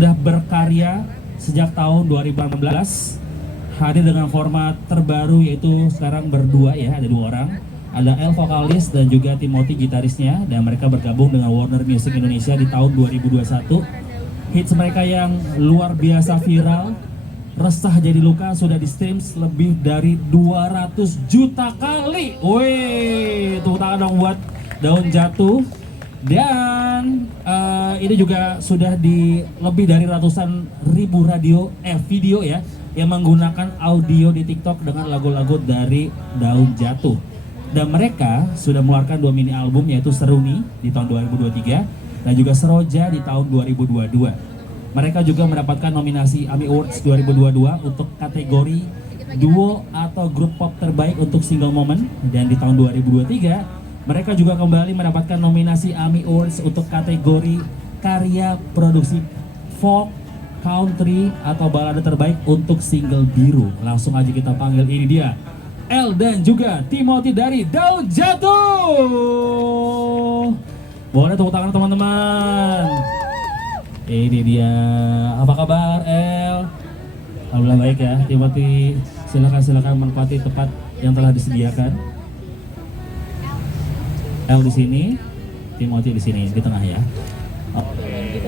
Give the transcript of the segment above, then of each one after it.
sudah berkarya sejak tahun 2016, hadir dengan format terbaru yaitu sekarang berdua ya, ada 2 orang. Ada El vokalis dan juga Timothy gitarisnya, dan mereka bergabung dengan Warner Music Indonesia di tahun 2021. Hits mereka yang luar biasa viral, Resah Jadi Luka, sudah di stream lebih dari 200 juta kali. Wih, tepuk tangan dong buat Daun Jatuh. Dan ini juga sudah di lebih dari ratusan ribu video ya, yang menggunakan audio di TikTok dengan lagu-lagu dari Daun Jatuh. Dan mereka sudah mengeluarkan 2 mini album, yaitu Seruni di tahun 2023 dan juga Seroja di tahun 2022. Mereka juga mendapatkan nominasi AMI Awards 2022 untuk kategori duo atau grup pop terbaik untuk single moment. Dan di tahun 2023 mereka juga kembali mendapatkan nominasi AMI Awards untuk kategori karya produksi folk, country atau balada terbaik untuk single biru. Langsung aja kita panggil, ini dia El dan juga Timothy dari Daun Jatuh. Boleh tepuk tangan teman-teman. Ini dia. Apa kabar El? Alhamdulillah baik ya. Timothy, silakan menempati tempat yang telah disediakan. El di sini, Timothy di sini, di tengah ya. Oke.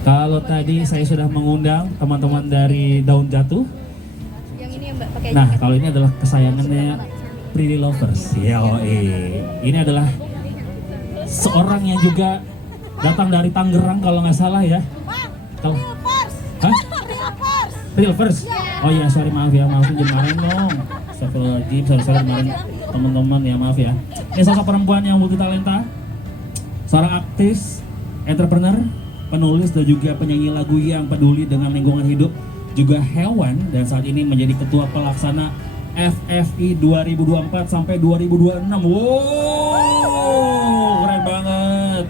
Kalau tadi saya sudah mengundang teman-teman dari Daun Jatuh. Nah, kalau ini adalah kesayangannya Pretty Lovers. Ini adalah seorang yang juga datang dari Tangerang kalau nggak salah ya. Real First. Oh iya, sorry, maaf ya, maafin kemarin dong. Astagfirullahaladzim, sorry kemarin teman-teman ya, maaf ya. Ini sosok perempuan yang multi talenta, seorang aktris, entrepreneur, penulis dan juga penyanyi lagu yang peduli dengan lingkungan hidup, juga hewan, dan saat ini menjadi ketua pelaksana FFI 2024 sampai 2026. Wow, keren banget.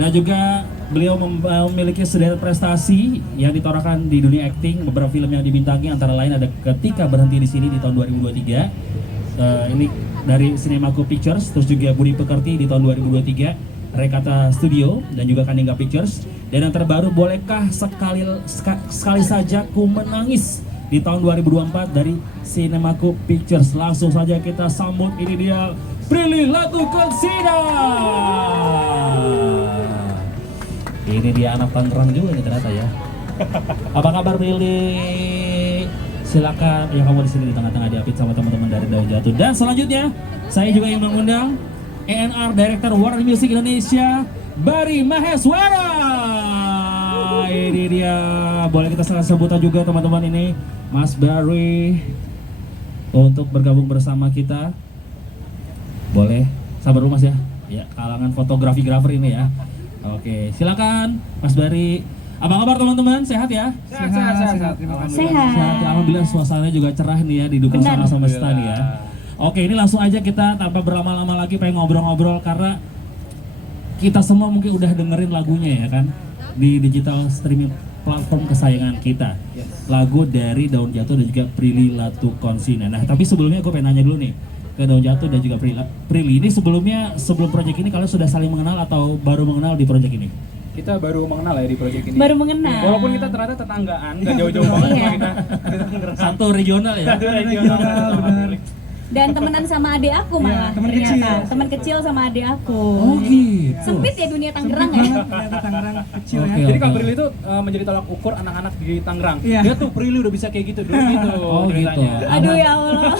Dan juga beliau memiliki sederet prestasi yang ditorahkan di dunia akting. Beberapa film yang dibintangi antara lain ada Ketika Berhenti di Sini di tahun 2023. Ini dari Cinemaco Pictures, terus juga Budi Pekerti di tahun 2023, Rekata Studio dan juga Kaningga Pictures. Dan yang terbaru, Bolehkah sekali saja ku menangis di tahun 2024 dari Cinemaco Pictures. Langsung saja kita sambut, ini dia Prilly Latukonsina. Ini dia anak Tangerang juga nih ternyata ya. Apa kabar Prilly? Silakan ya, kamu di sini di tengah-tengah diapit sama teman-teman dari Daun Jatuh. Dan selanjutnya saya juga ingin mengundang A&R Director Warner Music Indonesia, Bari Maheswara. Ini dia, boleh kita sebutan juga teman-teman ini, Mas Bari, untuk bergabung bersama kita. Boleh, sabar dulu Mas ya. Ya, kalangan fotografi-grafer ini ya. Oke, silakan Mas Bari. Apa kabar teman-teman? Sehat ya? Sehat. Sehat. Alhamdulillah suasananya juga cerah nih ya, didukung sama semesta nih ya. Oke, ini langsung aja kita tanpa berlama-lama lagi pengen ngobrol-ngobrol, karena kita semua mungkin udah dengerin lagunya ya kan di digital streaming platform kesayangan kita. Lagu dari Daun Jatuh dan juga Prilly Latukonsina. Nah, tapi sebelumnya gue pengen nanya dulu nih ke Daun Jatuh dan juga Prilly. Ini sebelum proyek ini kalian sudah saling mengenal atau baru mengenal di proyek ini? Kita baru mengenal ya di proyek ini. Baru mengenal. Walaupun kita ternyata tetanggaan, nggak jauh-jauh banget sama kita. Satu regional ya? Satu regional, benar. Dan temenan sama adik aku malah. Teman kecil sama adik aku. Oh gitu. Sempit ya dunia Tangerang ya. Ternyata Tangerang kecil ya. Jadi Kak Prilly itu menjadi tolak ukur anak-anak di Tangerang. Iya. Dia tuh Prilly udah bisa kayak gitu dulu gitu Oh ceritanya. gitu. Aduh ya Allah.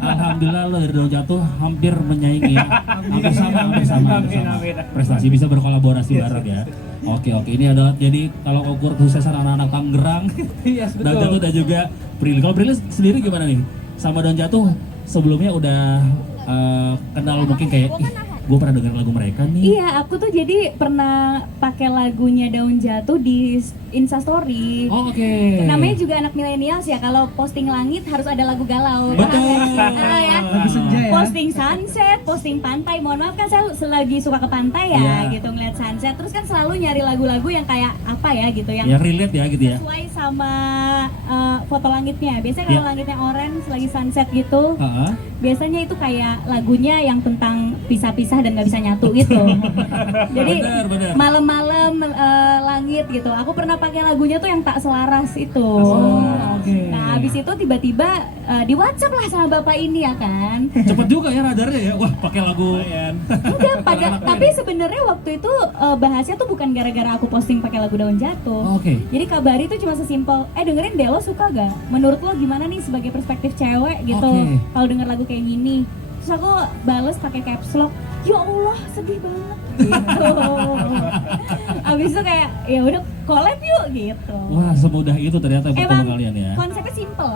Alhamdulillah lo dari Daun Jatuh hampir menyaingi ya. Hampir sama. Amin. Prestasi bisa berkolaborasi bareng ya. Oke, ini adalah jadi kalau ukur kesuksesan anak-anak Tangerang, Iya, Daun Jatuh betul. dan juga Prilly. Kalau Prilly sendiri gimana nih? Sama Daun Jatuh sebelumnya udah kenal mungkin kayak, gue pernah dengar lagu mereka nih. Iya, aku tuh jadi pernah pakai lagunya Daun Jatuh di Instastory. Oh, oke. Namanya juga anak milenials ya, kalau posting langit harus ada lagu galau. Betul. Ya. Lagu senja ya. Posting sunset, posting pantai. Mohon maaf kan saya lagi suka ke pantai ya, Iya. gitu ngeliat sunset. Terus kan selalu nyari lagu-lagu yang kayak apa ya gitu, yang Yang relate ya gitu ya. sesuai sama foto langitnya. Biasanya kalau Iya. langitnya orange lagi sunset gitu, Heeh. biasanya itu kayak lagunya yang tentang pisah-pisah dan nggak bisa nyatu gitu. Jadi Benar. malam-malam langit hit gitu. Aku pernah pakai lagunya tuh yang tak selaras itu. Oke. Nah, habis itu tiba-tiba di WhatsApp lah sama bapak ini ya kan. Cepet juga ya radarnya ya. Wah, pakai lagu. Enggak, tapi sebenarnya waktu itu bahasnya tuh bukan gara-gara aku posting pakai lagu Daun Jatuh. Oke. Jadi kabari itu cuma sesimpel, dengerin deh, lo suka gak? Menurut lo gimana nih sebagai perspektif cewek gitu Oke. kalau denger lagu kayak gini? Terus aku bales pakai caps lock, ya Allah sedih banget gitu. Abis itu kayak ya udah collab yuk gitu. Wah, semudah itu ternyata bertemu Emang kalian ya. konsepnya simple.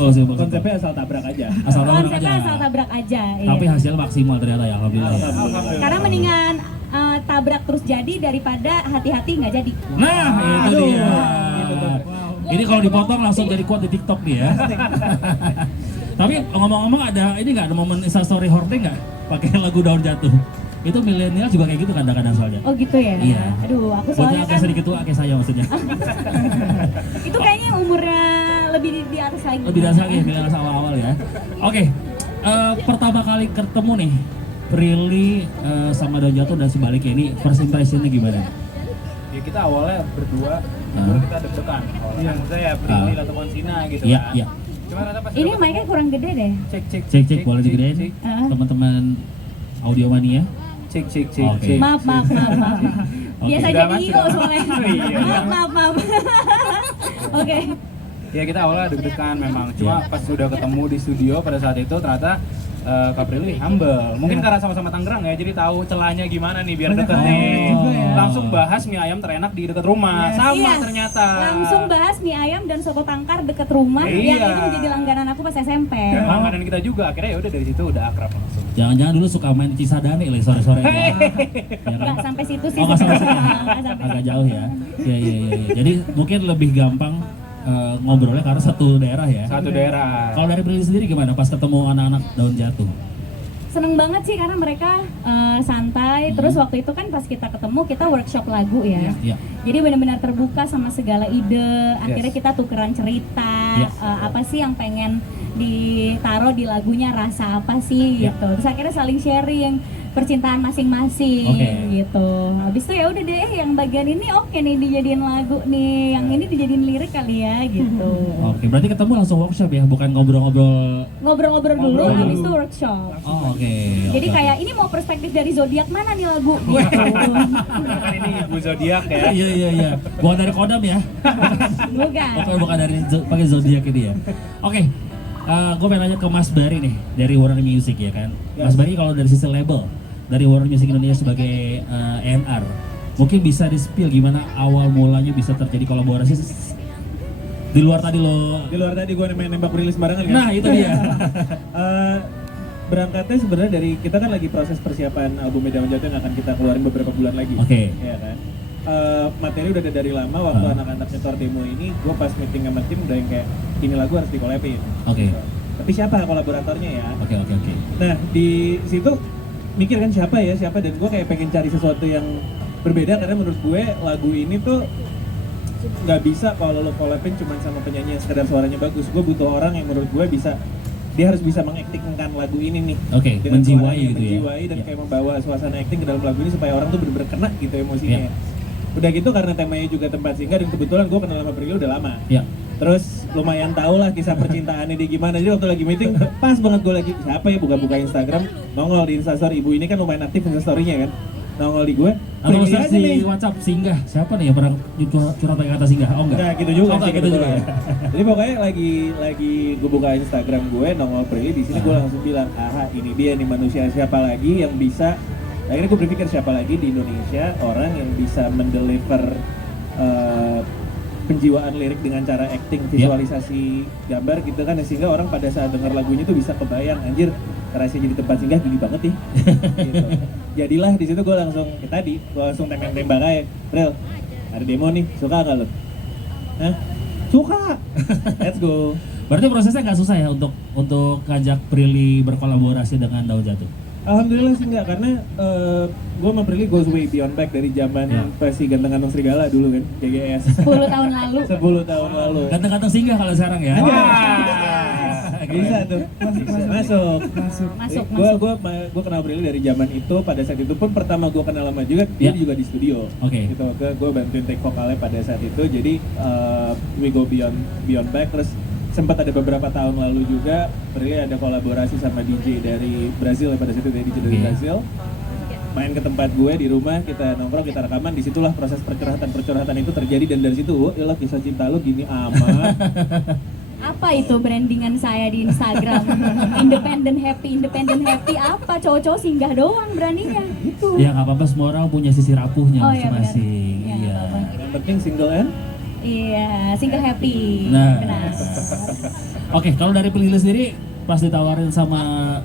Oh, simpel. Konsepnya asal tabrak aja. asal tabrak Konsepnya aja. asal tabrak aja. Tapi iya. hasil maksimal ternyata ya, alhamdulillah ya. Karena mendingan tabrak terus jadi daripada hati-hati nggak jadi. Nah, itu dia. Ini kalau dipotong langsung jadi quote di TikTok nih ya. Tapi ngomong-ngomong ada ini nggak, ada momen instastory hoarding nggak? Pakai lagu Daun Jatuh. Itu milenial juga kayak gitu kadang-kadang soalnya. Oh gitu ya? Iya. Aduh, aku Buatnya soalnya agak kan sedikit tua kayak saya maksudnya. itu kayaknya umurnya lebih di atas lagi. Lebih dasar lagi milenial awal-awal ya. Oke. Pertama kali ketemu nih Prilly sama Daun Jatuh dan sebaliknya, ini first impressionnya gimana? Ya kita awalnya berdua, baru kita deg-degan. Awalnya maksudnya ya Prilly atau Konsina gitu Iya, kan. iya. Cuma ternyata pas Ini udah mic-nya kurang gede deh. Cek boleh digedein cek, teman-teman audio mania. cek. Oke. Maaf. Biasa Udah jadi aman, IO sudah aman. soalnya. Oh, iya. Maaf. Oke. Ya kita awalnya deg-degan memang. Cuma pas sudah ketemu di studio pada saat itu ternyata Kak Prilly humble. Mungkin karena sama-sama Tangerang ya, jadi tahu celahnya gimana nih biar deket nih. juga ya. Langsung bahas mie ayam terenak di dekat rumah. Sama Iya. ternyata. Langsung bahas mie ayam dan soto tangkar deket rumah Iya. yang itu menjadi langganan aku pas SMP. Dan langganan kita juga. Akhirnya ya udah dari situ udah akrab langsung. Jangan-jangan dulu suka main Cisadane lah sore-sore ya. Ya kan? Nggak sampai situ sih. Oh, nggak sampai situ. Nggak sampai Agak situ. jauh ya. Iya. Jadi mungkin lebih gampang ngobrolnya karena satu daerah ya. Satu daerah. Kalau dari Prilly sendiri gimana pas ketemu anak-anak Daun Jatuh? Seneng banget sih karena mereka santai. Terus waktu itu kan pas kita ketemu kita workshop lagu ya. Iya. Jadi benar-benar terbuka sama segala ide. Akhirnya kita tukeran cerita. Iya. Apa sih yang pengen ditaruh di lagunya, rasa apa sih Iya. gitu. Terus akhirnya saling sharing percintaan masing-masing Oke. gitu. Habis itu ya udah deh yang bagian ini oke nih dijadiin lagu nih. Yang ini dijadiin lirik kali ya gitu. Oke, berarti ketemu langsung workshop ya, bukan ngobrol-ngobrol. Ngobrol-ngobrol dulu Ngobrol habis dulu. itu workshop. Oh, oke. Jadi Oke. kayak ini mau perspektif dari zodiak mana nih lagu gitu. Kan ini ibu zodiak ya. Iya. Bukan dari Kodam ya. Bukan. Bukan dari pakai zodiak ini ya. Oke. Gue pengen nanya ke Mas Bari nih dari Warner Music ya kan. Mas Bari kalau dari sisi label dari Warner Music Indonesia sebagai A&R, mungkin bisa di-spill gimana awal mulanya bisa terjadi kolaborasi di luar tadi lo. Di luar tadi gue nembak rilis barengan kan? Nah, itu dia. Berangkatnya sebenarnya dari kita kan lagi proses persiapan album Daun Jatuh yang akan kita keluarin beberapa bulan lagi. Oke. Iya kan? Materi udah ada dari lama waktu anak-anak nyetor demo ini, gue pas meeting sama tim udah yang kayak ini lagu harus dikolabin. Oke. Tapi siapa kolaboratornya ya? Oke. Nah di situ mikir kan siapa dan gue kayak pengen cari sesuatu yang berbeda karena menurut gue lagu ini tuh nggak bisa kalau lo collabin cuma sama penyanyi yang sekedar suaranya bagus. Gue butuh orang yang menurut gue bisa, dia harus bisa mengaktingkan lagu ini nih. Oke, Dengan menjiwai suaranya, gitu ya. menjiwai dan Iya. kayak membawa suasana acting ke dalam lagu ini supaya orang tuh bener-bener kena gitu emosinya. Iya. Udah gitu karena temanya juga tempat singgah dan kebetulan gue kenal sama Prilly udah lama. Ya. Terus lumayan tau lah kisah percintaannya dia gimana. Jadi waktu lagi meeting, pas banget gue lagi siapa ya buka-buka Instagram, nongol di Instastory. Ibu ini kan lumayan aktif Instastory-nya kan, nongol di gue. Atau Prilly search aja di nih. WhatsApp Singgah. Siapa nih yang pernah curhat pakai kata Singgah? Oh enggak. Nah gitu juga Oh, sih enggak gitu juga kebetulan. ya. Jadi pokoknya lagi gue buka Instagram gue, nongol Prilly di sini gue langsung bilang, aha ini dia nih manusia siapa lagi yang bisa. Akhirnya gue berpikir siapa lagi di Indonesia orang yang bisa mendeliver penjiwaan lirik dengan cara acting, visualisasi gambar gitu kan, sehingga orang pada saat dengar lagunya tuh bisa kebayang anjir Rahasia Jadi Tempat Singgah gini banget nih. Gitu. Jadilah di situ gue langsung gue langsung tembak aja, Rel ada demo nih, suka nggak lo? Hah? Suka. Let's go. Berarti prosesnya nggak susah ya untuk ngajak Prilly berkolaborasi dengan Daun Jatuh? Alhamdulillah sih enggak, karena gue sama Prilly goes way beyond back dari zaman versi Ganteng-Ganteng Serigala dulu kan, GGS. 10 tahun lalu. 10 tahun lalu. Ganteng-ganteng Singgah kalau sekarang ya. Aja. Bisa tuh. Masuk. Masuk. Gue kenal Prilly dari zaman itu. Pada saat itu pun pertama gue kenal sama juga dia Ya. juga di studio. Oke. Gitu. Gue bantuin take vokalnya pada saat itu. Jadi we go beyond back. Terus sempat ada beberapa tahun lalu juga Prilly ada kolaborasi sama DJ dari Brazil ya, pada saat itu DJ dari Oke. Brazil. Main ke tempat gue di rumah, kita nongkrong, kita rekaman. Disitulah proses percurhatan itu terjadi, dan dari situ, ilah kisah cinta lo gini amat. Apa itu brandingan saya di Instagram? Independent happy apa? Cowok-cowok singgah doang beraninya. Ya nggak apa-apa, semua orang punya sisi rapuhnya Oh, iya, masing-masing. benar. Iya, Iya. nggak apa-apa. Yang penting single and Iya, single happy. Nah. Benar. Oke, kalau dari Prilly sendiri pas ditawarin sama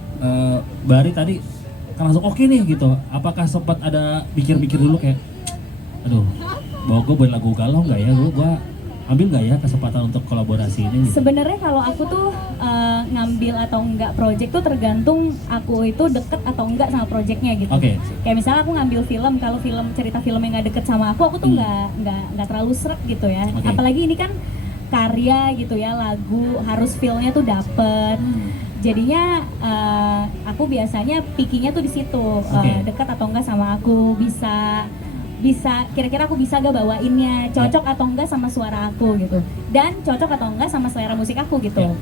Bari tadi kan langsung oke nih gitu. Apakah sempat ada pikir-pikir dulu kayak, aduh, bawa gue buat lagu galau nggak ya? Gue ambil nggak ya kesempatan untuk kolaborasi ini? Gitu? Sebenarnya kalau aku tuh ngambil atau enggak project tuh tergantung aku itu deket atau enggak sama projectnya gitu. Oke. Kayak misalnya aku ngambil film, kalau cerita filmnya nggak deket sama aku tuh nggak terlalu seret gitu ya. Oke. Apalagi ini kan karya gitu ya, lagu harus feel-nya tuh dapet. Jadinya aku biasanya pikinya tuh di situ, Oke. dekat atau enggak sama aku, bisa kira-kira aku bisa gak bawainnya, cocok atau enggak sama suara aku gitu, dan cocok atau enggak sama selera musik aku gitu. Ya.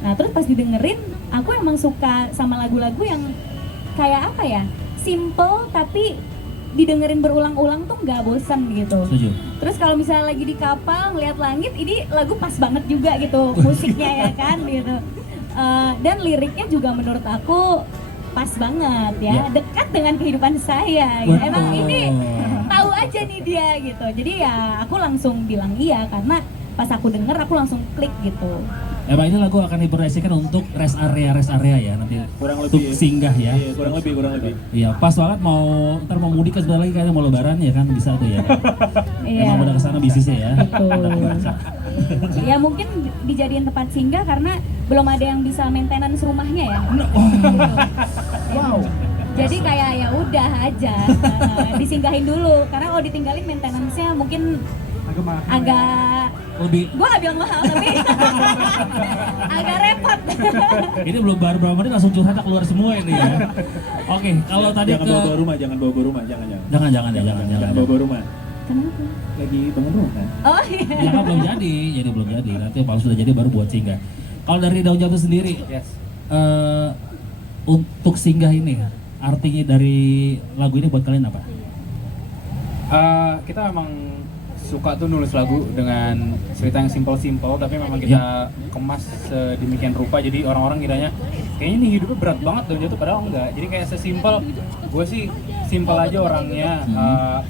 Nah terus pas didengerin, aku emang suka sama lagu-lagu yang kayak apa ya, simple tapi didengerin berulang-ulang tuh nggak bosen gitu. Setuju. Terus kalau misalnya lagi di kapal ngeliat langit, ini lagu pas banget juga gitu musiknya ya kan gitu. Dan liriknya juga menurut aku pas banget ya, Ya. dekat dengan kehidupan saya. Ya. Betul. Emang ini tahu aja nih dia gitu. Jadi ya aku langsung bilang iya karena pas aku denger aku langsung klik gitu. Emang ini lagu akan diproyeksikan untuk rest area ya nanti kurang untuk lebih. singgah ya. Iya, kurang lebih. Iya, pas banget ntar mau mudik kan sebentar lagi kayaknya mau lebaran ya kan bisa tuh ya. Iya. Emang udah kesana bisnisnya ya. Betul. Ya mungkin dijadiin tempat singgah karena belum ada yang bisa maintenance rumahnya ya. Wow. Jadi kayak ya udah aja disinggahin dulu karena kalau ditinggalin maintenance-nya mungkin agak Lebih gua gak bilang mahal tapi agak repot. ini belum baru berapa menit langsung curhat keluar semua ini ya. Oke, kalau tadi Jangan ke bawa rumah, jangan jangan bawa rumah. Kenapa? Lagi bangun rumah kan? Oh iya. Ya kan belum jadi. Nanti kalau sudah jadi baru buat singgah. Kalau dari Daun Jatuh sendiri, Yes. untuk singgah ini artinya dari lagu ini buat kalian apa? Kita memang suka tuh nulis lagu dengan cerita yang simpel-simpel, tapi memang kita kemas sedemikian rupa jadi orang-orang kiranya kayaknya nih hidupnya berat banget Daun Jatuh, padahal enggak. Jadi kayak sesimpel, gue sih simpel aja orangnya.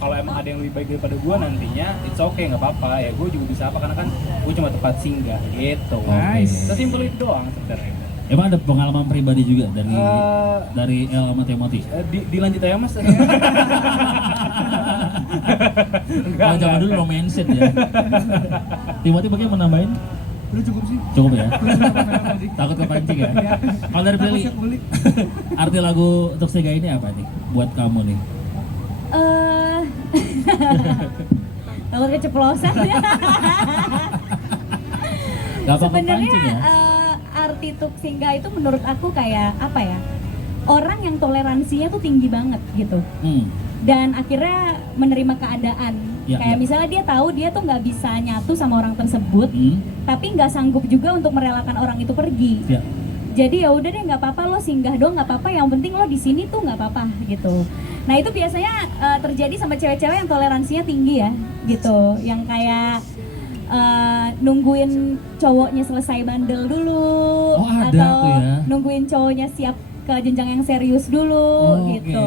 Kalau emang ada yang lebih baik daripada gue nantinya, it's okay, nggak apa-apa. Ya gue juga bisa apa karena kan gue cuma tempat singgah gitu. Nice. Sesimpel itu doang sebenarnya. Emang ada pengalaman pribadi juga dari El sama Timothy? Dilanjut aja mas. Kalau zaman dulu no mention ya. Timothy bagaimana menambahin? Udah cukup sih. Cukup ya? Takut kepancing ya? Kalau dari Prilly, arti lagu untuk Singgah ini apa nih? Buat kamu nih? Takut keceplosan. Gak apa-apa Sebenarnya kepancing ya? arti tuk singgah itu menurut aku kayak apa ya? Orang yang toleransinya tuh tinggi banget gitu. Dan akhirnya menerima keadaan. Ya, Kayak ya. misalnya dia tahu dia tuh nggak bisa nyatu sama orang tersebut, tapi nggak sanggup juga untuk merelakan orang itu pergi. Ya. Jadi ya udah deh, nggak apa-apa lo singgah dong, nggak apa-apa. Yang penting lo di sini tuh nggak apa-apa gitu. Nah itu biasanya terjadi sama cewek-cewek yang toleransinya tinggi ya, gitu. Yang kayak nungguin cowoknya selesai bandel dulu, Oh, ada atau tuh ya. nungguin cowoknya siap ke jenjang yang serius dulu, Oke. gitu.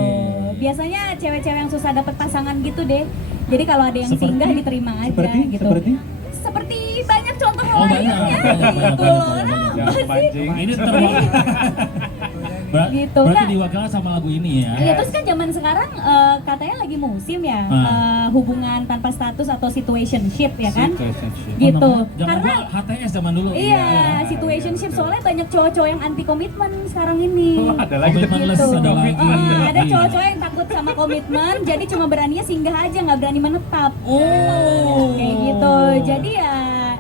Biasanya cewek-cewek yang susah dapet pasangan gitu deh. Jadi kalau ada yang Seperti? singgah diterima aja gitu. Seperti banyak contoh Oh, lainnya banyak. gitu loh. Jangan Apa sih? kepancing. Ini terwakil. Gitu, Berarti Kak. diwakilkan sama lagu ini ya? Ya terus kan zaman sekarang katanya lagi musim ya, hubungan tanpa status atau situationship ya kan? Gitu. Zaman Karena gua HTS zaman dulu. iya, situationship soalnya banyak cowok-cowok yang anti komitmen sekarang ini. Oh, ada lagi. Komitmenless Gitu. ada lagi. Ada Iya. cowok-cowok yang takut sama komitmen, jadi cuma beraninya singgah aja, nggak berani menetap. Oh. Kayak gitu. Jadi ya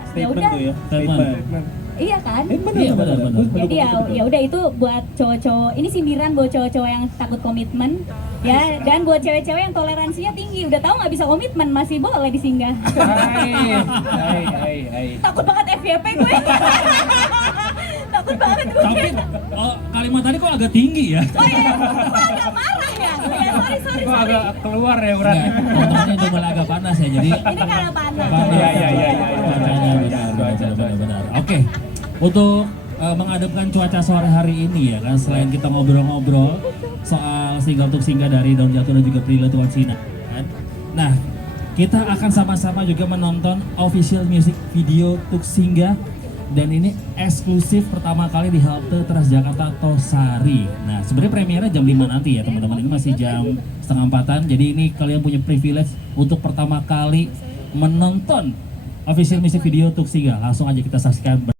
Statement udah. tuh ya. Statement. Iya kan? Iya, benar. Jadi ya udah itu buat cowok-cowok, ini sindiran buat cowok-cowok yang takut komitmen ya, dan buat cewek-cewek yang toleransinya tinggi, udah tahu nggak bisa komitmen masih boleh disinggah. Hai. Takut banget FYP gue. Takut banget gue. Tapi kalimat tadi kok agak tinggi ya? Oh iya, gue agak marah ya. Ya sorry. Kok agak keluar ya uratnya. Teman-temannya udah mulai agak panas ya, jadi Ini karena panas. Benar. Oke, untuk menghadapkan cuaca sore hari ini ya kan, selain kita ngobrol-ngobrol soal single untuk singgah dari Daun Jatuh dan juga Prilly Latuansina kan. Nah, kita akan sama-sama juga menonton official music video Tuk Singgah, dan ini eksklusif pertama kali di halte Transjakarta Tosari. Nah, sebenarnya premiernya jam 5 nanti ya teman-teman, ini masih jam 3:30, jadi ini kalian punya privilege untuk pertama kali menonton official music video Tuk Singgah. Langsung aja kita saksikan.